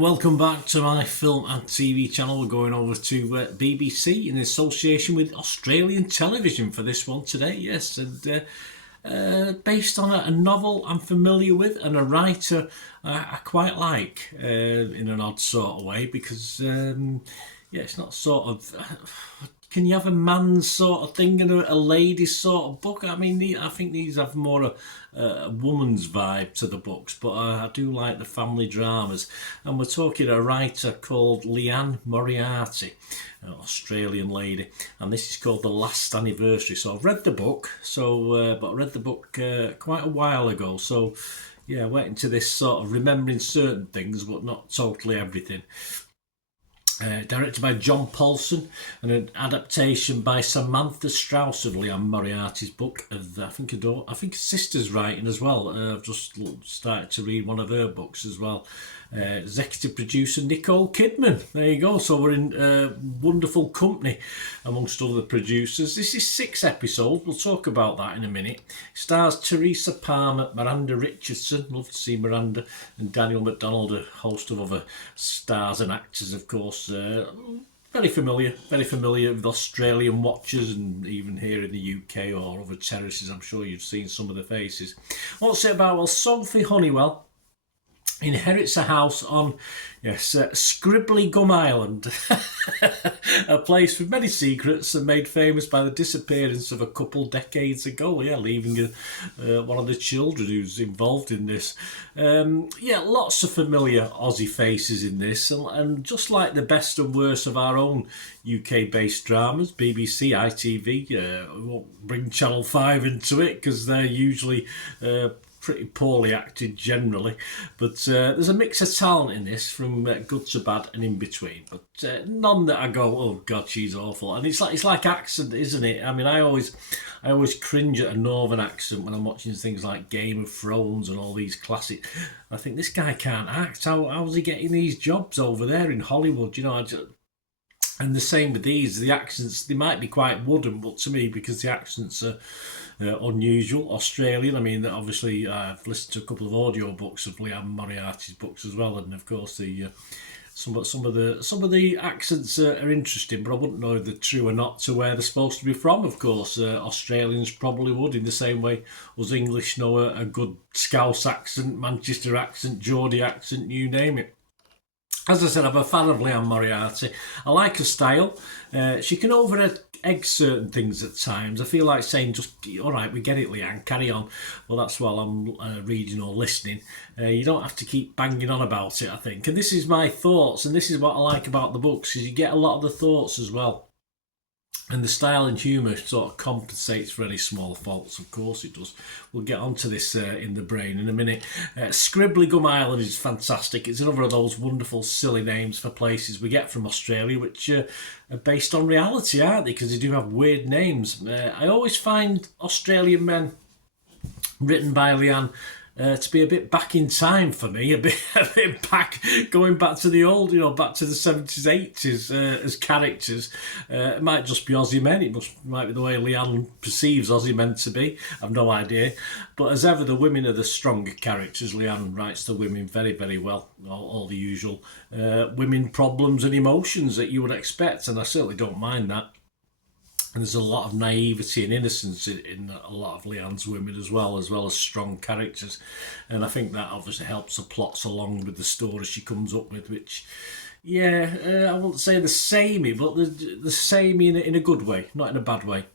Welcome back to my film and TV channel. We're going over to BBC in association with Australian television for this one today. Yes, and based on a novel I'm familiar with and a writer I quite like in an odd sort of way, because it's not sort of... Can you have a man's sort of thing and a lady's sort of book? I mean, I think these have more a woman's vibe to the books, but I do like the family dramas. And we're talking a writer called Liane Moriarty, an Australian lady, and this is called The Last Anniversary. So I've read the book, but I read the book quite a while ago. So yeah, I went into this sort of remembering certain things, but not totally everything. Directed by John Paulson, and an adaptation by Samantha Strauss of Liane Moriarty's book. I think her sister's writing as well. I've just started to read one of her books as well. Executive producer Nicole Kidman. There you go. So we're in wonderful company amongst other producers. This is 6 episodes. We'll talk about that in a minute. Stars Teresa Palmer, Miranda Richardson. Love to see Miranda, and Daniel McDonald, a host of other stars and actors, of course. Very familiar with Australian watchers, and even here in the UK or other terraces, I'm sure you've seen some of the faces. What's it about? Well, Sophie Honeywell inherits a house on Scribbly Gum Island, a place with many secrets and made famous by the disappearance of a couple decades ago, leaving one of the children who's involved in this. Lots of familiar Aussie faces in this, and just like the best and worst of our own UK-based dramas, BBC, ITV, we won't bring Channel 5 into it because they're usually pretty poorly acted generally, but there's a mix of talent in this, from good to bad and in between, but none that I go, oh god, she's awful. And it's like accent, isn't it? I mean, I always cringe at a northern accent when I'm watching things like Game of Thrones and all these classic. I think this guy can't act. How's he getting these jobs over there in Hollywood? And the same with these. The accents, they might be quite wooden, but to me, because the accents are unusual, Australian. I mean, obviously, I've listened to a couple of audio books of Liane Moriarty's books as well, and of course, some of the accents are interesting, but I wouldn't know if they're true or not to where they're supposed to be from. Of course, Australians probably would, in the same way us English know a good Scouse accent, Manchester accent, Geordie accent, you name it. As I said, I'm a fan of Liane Moriarty. I like her style. She can over-egg certain things at times. I feel like saying, just, all right, we get it, Liane, carry on. Well, that's while I'm reading or listening. You don't have to keep banging on about it, I think. And this is my thoughts, and this is what I like about the books, is you get a lot of the thoughts as well. And the style and humour sort of compensates for any small faults, of course it does. We'll get onto this in the brain in a minute. Scribbly Gum Island is fantastic. It's another of those wonderful, silly names for places we get from Australia, which are based on reality, aren't they? Because they do have weird names. I always find Australian men written by Liane to be a bit back in time for me, a bit back, going back to the old, back to the 70s, 80s as characters. It might just be Aussie men. It might be the way Liane perceives Aussie men to be. I've no idea. But as ever, the women are the stronger characters. Liane writes the women very, very well. All the usual women problems and emotions that you would expect, and I certainly don't mind that. And there's a lot of naivety and innocence in a lot of Liane's women as well as strong characters. And I think that obviously helps the plots along with the story she comes up with, which, I wouldn't say the samey, but the samey in a good way, not in a bad way.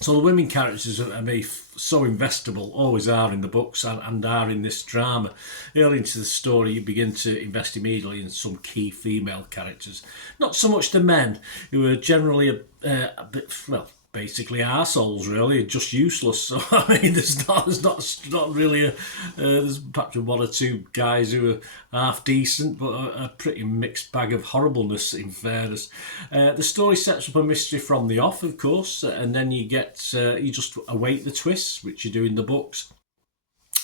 So the women characters are made so investable, always are in the books and are in this drama. Early into the story, you begin to invest immediately in some key female characters. Not so much the men, who are generally a bit, basically arseholes, really, just useless. So I mean, there's not really there's perhaps one or two guys who are half decent, but a pretty mixed bag of horribleness, in fairness. The story sets up a mystery from the off, of course, and then you just await the twists, which you do in the books.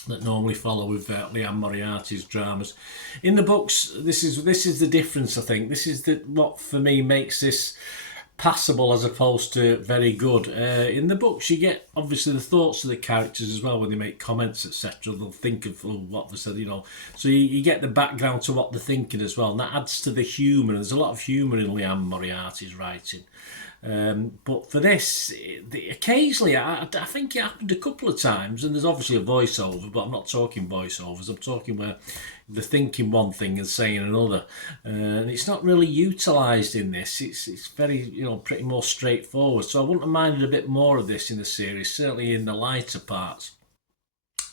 that normally follow with Liane Moriarty's dramas. In the books, this is the difference. I think this is what for me makes this passable as opposed to very good. In the books, you get obviously the thoughts of the characters as well when they make comments, etc. They'll think of what they said, So you get the background to what they're thinking as well, and that adds to the humour. There's a lot of humour in Liane Moriarty's writing. But for this, occasionally, I think it happened a couple of times, and there's obviously a voiceover, but I'm not talking voiceovers. I'm talking where they're thinking one thing and saying another, and it's not really utilised in this. It's very, pretty more straightforward. So I wouldn't have minded a bit more of this in the series, certainly in the lighter parts.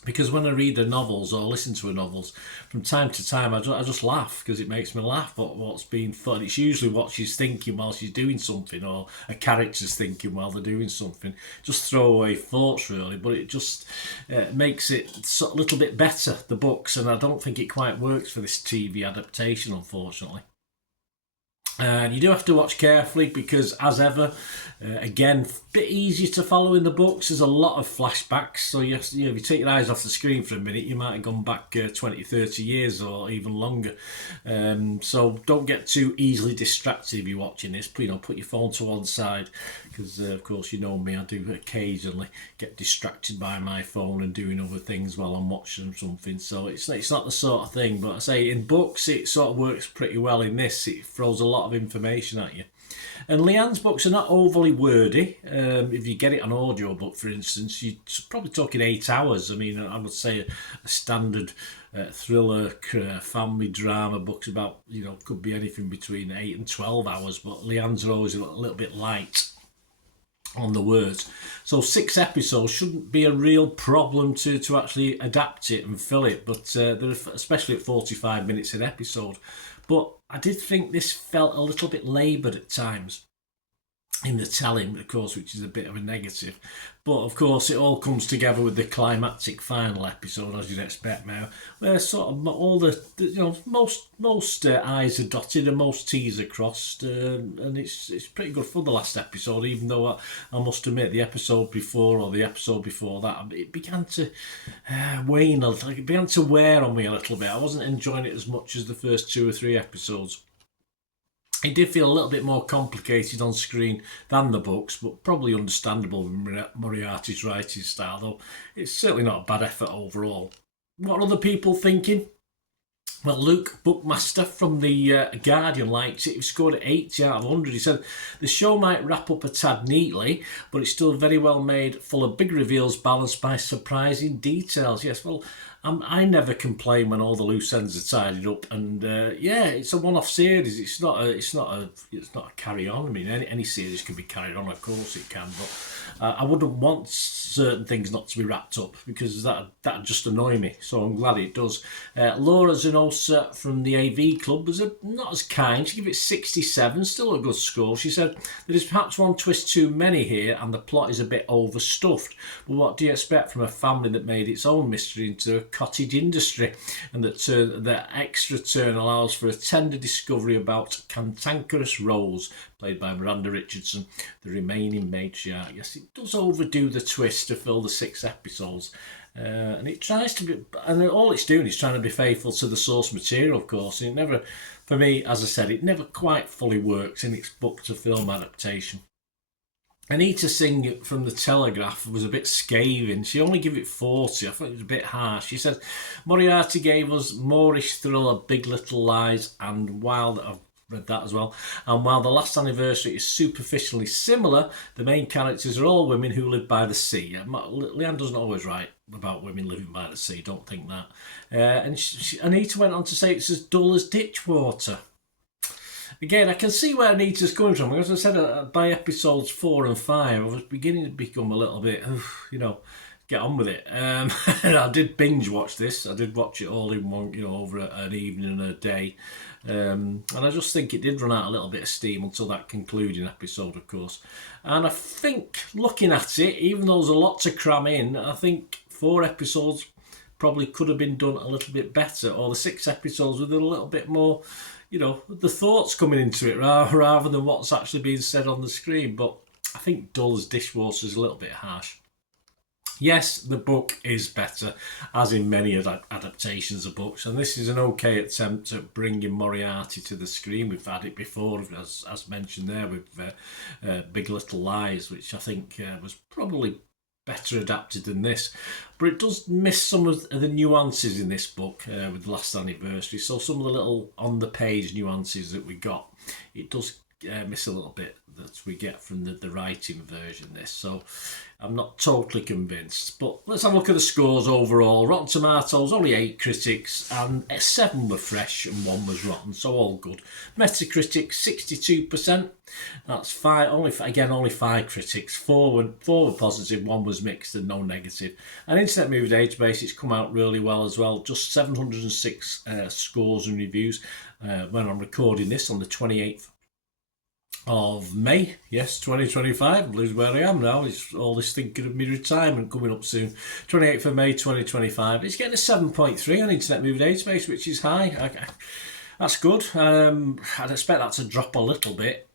Because when I read the novels or listen to the novels, from time to time I just laugh because it makes me laugh what's being fun. It's usually what she's thinking while she's doing something, or a character's thinking while they're doing something. Just throwaway thoughts really, but it just makes it a little bit better, the books, and I don't think it quite works for this TV adaptation, unfortunately. And you do have to watch carefully because, as ever, again, a bit easier to follow in the books. There's a lot of flashbacks, so if you take your eyes off the screen for a minute, you might have gone back 20, 30 years or even longer. So don't get too easily distracted if you're watching this. Put your phone to one side because, of course, you know me, I do occasionally get distracted by my phone and doing other things while I'm watching something. So it's not the sort of thing, but I say in books it sort of works pretty well. In this, it throws a lot of information at you. And Liane's books are not overly wordy. If you get it on audiobook, for instance, you're probably talking 8 hours. I mean, I would say a standard thriller, family drama book's about, could be anything between 8 and 12 hours, but Liane's are always a little bit light on the words. So 6 episodes shouldn't be a real problem to actually adapt it and fill it, but they're especially at 45 minutes an episode. But I did think this felt a little bit laboured at times in the telling, of course, which is a bit of a negative. But of course, it all comes together with the climactic final episode, as you'd expect now, where sort of all most I's are dotted and most T's are crossed, and it's pretty good for the last episode. Even though I must admit, the episode before that, it began to wane a little. It began to wear on me a little bit. I wasn't enjoying it as much as the first 2 or 3 episodes. It did feel a little bit more complicated on screen than the books, but probably understandable with Moriarty's writing style, though it's certainly not a bad effort overall. What are other people thinking? Well, Luke Bookmaster from the Guardian liked it. He scored at 80 out of 100. He said, the show might wrap up a tad neatly, but it's still very well made, full of big reveals balanced by surprising details. Yes, well, I never complain when all the loose ends are tidied up, and it's a one-off series. It's not a carry on. I mean, any series can be carried on, of course it can, but I wouldn't want certain things not to be wrapped up because that just annoy me. So I'm glad it does. Laura Zanosa from the AV Club was not as kind. She gave it 67, still a good score. She said there is perhaps one twist too many here, and the plot is a bit overstuffed. But what do you expect from a family that made its own mystery into a cottage industry, and that extra turn allows for a tender discovery about cantankerous Rose, played by Miranda Richardson, the remaining matriarch. Yes, it does overdo the twist to fill the 6 episodes. And it tries to be, and all it's doing is trying to be faithful to the source material, of course. And it never, for me, as I said, it never quite fully works in its book to film adaptation. Anita Singh from The Telegraph was a bit scathing. She only gave it 40. I thought it was a bit harsh. She said, Moriarty gave us Moorish thriller Big Little Lies, and while I've read that as well, and while The Last Anniversary is superficially similar, the main characters are all women who live by the sea. Liane doesn't always write about women living by the sea, don't think that. And Anita went on to say it's as dull as ditch water. Again, I can see where Anita's coming from. As I said, by episodes 4 and 5, I was beginning to become a little bit, get on with it. And I did binge watch this. I did watch it all in one, over an evening and a day. And I just think it did run out a little bit of steam until that concluding episode, of course. And I think, looking at it, even though there's a lot to cram in, I think 4 episodes probably could have been done a little bit better, or the 6 episodes with a little bit more, the thoughts coming into it rather than what's actually being said on the screen. But I think dull as dishwater is a little bit harsh. Yes, the book is better, as in many adaptations of books, and this is an okay attempt at bringing Moriarty to the screen. We've had it before, as mentioned there, with Big Little Lies, which I think was probably better adapted than this, but it does miss some of the nuances in this book with the last anniversary. So some of the little on the page nuances that we got, it does miss a little bit that we get from the writing version of this. So I'm not totally convinced, but let's have a look at the scores overall. Rotten Tomatoes, only 8 critics, and 7 were fresh and 1 was rotten, so all good. Metacritic, 62%. That's 5. Only 5 critics. 4 were positive, 1 was mixed, and no negative. And Internet Movie Database, it's come out really well as well. Just 706 scores and reviews when I'm recording this on the 28th of May, yes, 2025. I believe where I am now. It's all this thinking of my retirement coming up soon. 28th of May 2025. It's getting a 7.3 on Internet Movie Database, which is high. That's good. I'd expect that to drop a little bit.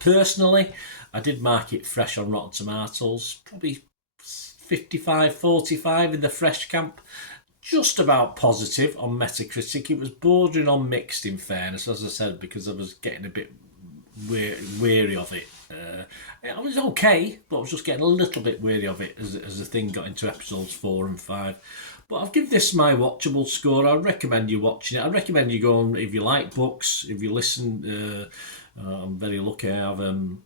Personally, I did mark it fresh on Rotten Tomatoes, probably 55-45 in the fresh camp. Just about positive on Metacritic. It was bordering on mixed, in fairness, as I said, because I was getting a bit weary of it. It was okay, but I was just getting a little bit weary of it as the thing got into episodes 4 and 5. But I'll give this my watchable score. I recommend you watching it. I recommend you go on, if you like books, if you listen. I'm very lucky. I have a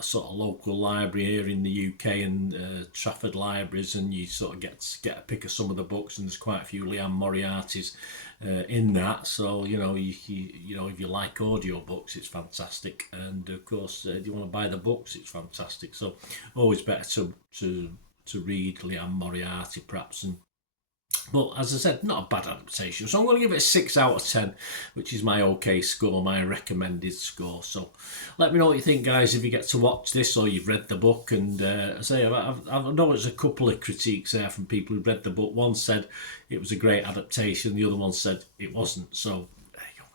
sort of local library here in the UK and Trafford Libraries, and you sort of get a pick of some of the books, and there's quite a few Liane Moriartys in that. So you know, you know, if you like audio books, it's fantastic, and of course, if you want to buy the books, it's fantastic. So always better to read Liane Moriarty, perhaps. But as I said, not a bad adaptation. So I'm going to give it a 6 out of 10, which is my okay score, my recommended score. So let me know what you think, guys, if you get to watch this or you've read the book. And I know there's a couple of critiques there from people who've read the book. One said it was a great adaptation. The other one said it wasn't. So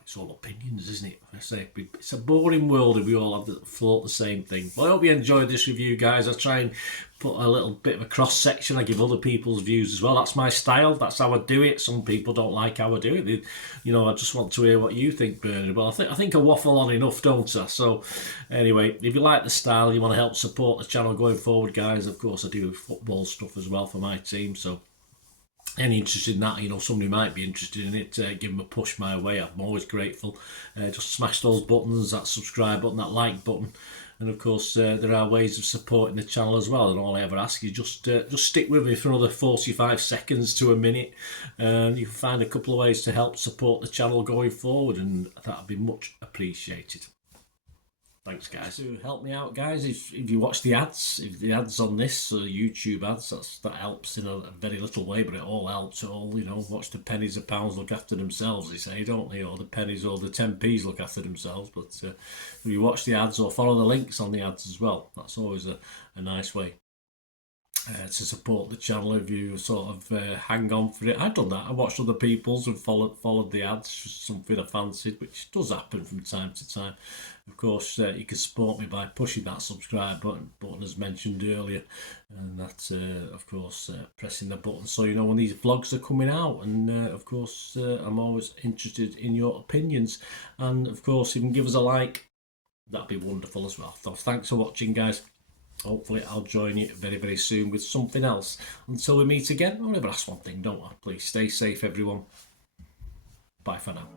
it's all opinions, isn't it? I say it's a boring world if we all have thought the same thing. Well, I hope you enjoyed this review, guys. I try and put a little bit of a cross section. I give other people's views as well. That's my style. That's how I do it. Some people don't like how I do it. I just want to hear what you think, Bernard. Well, I think I waffle on enough, don't I? So anyway, if you like the style, you want to help support the channel going forward, guys. Of course, I do football stuff as well for my team. So any interest in that, somebody might be interested in it, give them a push my way. I'm always grateful. Just smash those buttons, that subscribe button, that like button, and of course there are ways of supporting the channel as well. And all I ever ask is just stick with me for another 45 seconds to a minute, and you can find a couple of ways to help support the channel going forward, and that'd be much appreciated. Thanks, guys. To help me out, guys, if you watch the ads, if the ads on this, YouTube ads, that helps in a very little way, but it all helps. It all, watch the pennies and pounds look after themselves, they say, don't they? Or the pennies or the 10p's look after themselves. But if you watch the ads or follow the links on the ads as well, that's always a nice way to support the channel. If you sort of hang on for it. I've done that. I watched other people's and followed the ads, just something I fancied, which does happen from time to time. Of course, you can support me by pushing that subscribe button as mentioned earlier, and that's of course pressing the button so you know when these vlogs are coming out. And of course, I'm always interested in your opinions, and of course, if you can give us a like, that'd be wonderful as well. So thanks for watching, guys. Hopefully I'll join you very, very soon with something else. Until we meet again, I'll never ask one thing, don't I? Please stay safe, everyone. Bye for now.